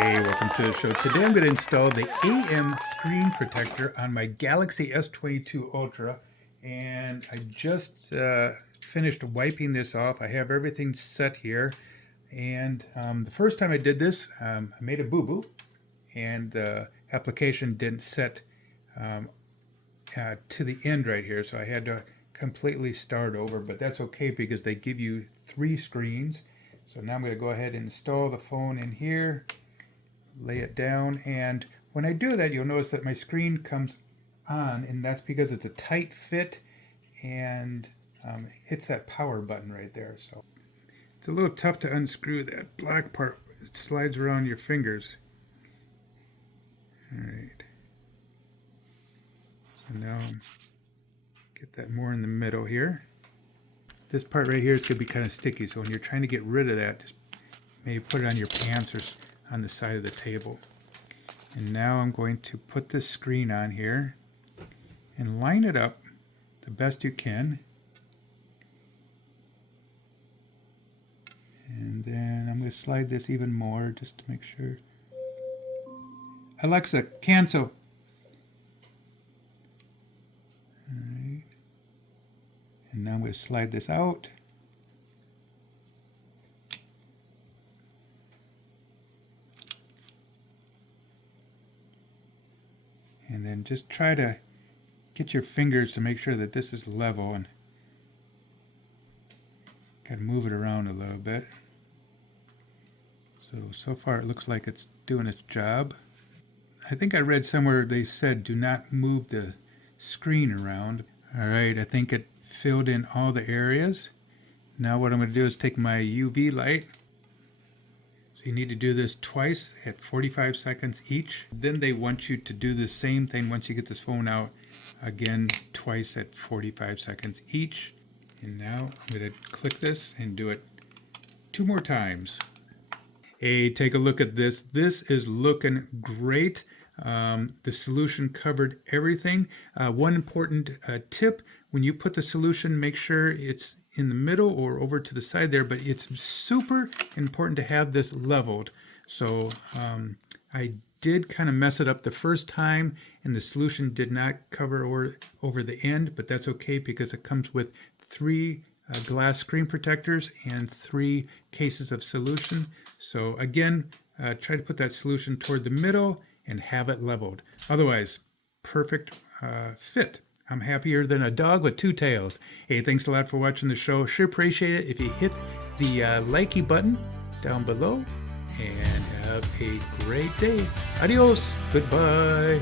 Hey, welcome to the show. Today I'm going to install the AM screen protector on my Galaxy S22 Ultra, and I just finished wiping this off. I have everything set here, and the first time I did this, I made a boo-boo, and the application didn't set to the end right here, so I had to completely start over, but that's okay because they give you 3 screens. So now I'm going to go ahead and install the phone in here, lay it down, and when I do that, you'll notice that my screen comes on, and that's because it's a tight fit and it hits that power button right there. So it's a little tough to unscrew that black part. It slides around your fingers. All right. So now get that more in the middle here. This part right here is going to be kind of sticky, so when you're trying to get rid of that, just maybe put it on your pants or on the side of the table. And now I'm going to put this screen on here and line it up the best you can. And then I'm going to slide this even more just to make sure. Alexa, cancel. All right. And now I'm going to slide this out. And then just try to get your fingers to make sure that this is level, and kind of move it around a little bit. So far it looks like it's doing its job. I think I read somewhere they said do not move the screen around. All right, I think it filled in all the areas. Now what I'm going to do is take my UV light. So you need to do this twice at 45 seconds each. Then they want you to do the same thing once you get this phone out, again twice at 45 seconds each. And now I'm going to click this and do it 2 more times. Hey, take a look at this. This is looking great. The solution covered everything. One important tip: when you put the solution, make sure it's in the middle or over to the side there, but it's super important to have this leveled. So I did kind of mess it up the first time, and the solution did not cover over the end, but that's okay because it comes with 3 glass screen protectors and 3 cases of solution. So again, try to put that solution toward the middle and have it leveled. Otherwise, perfect fit. I'm happier than a dog with 2 tails. Hey, thanks a lot for watching the show. Sure appreciate it if you hit the likey button down below, and have a great day. Adios. Goodbye.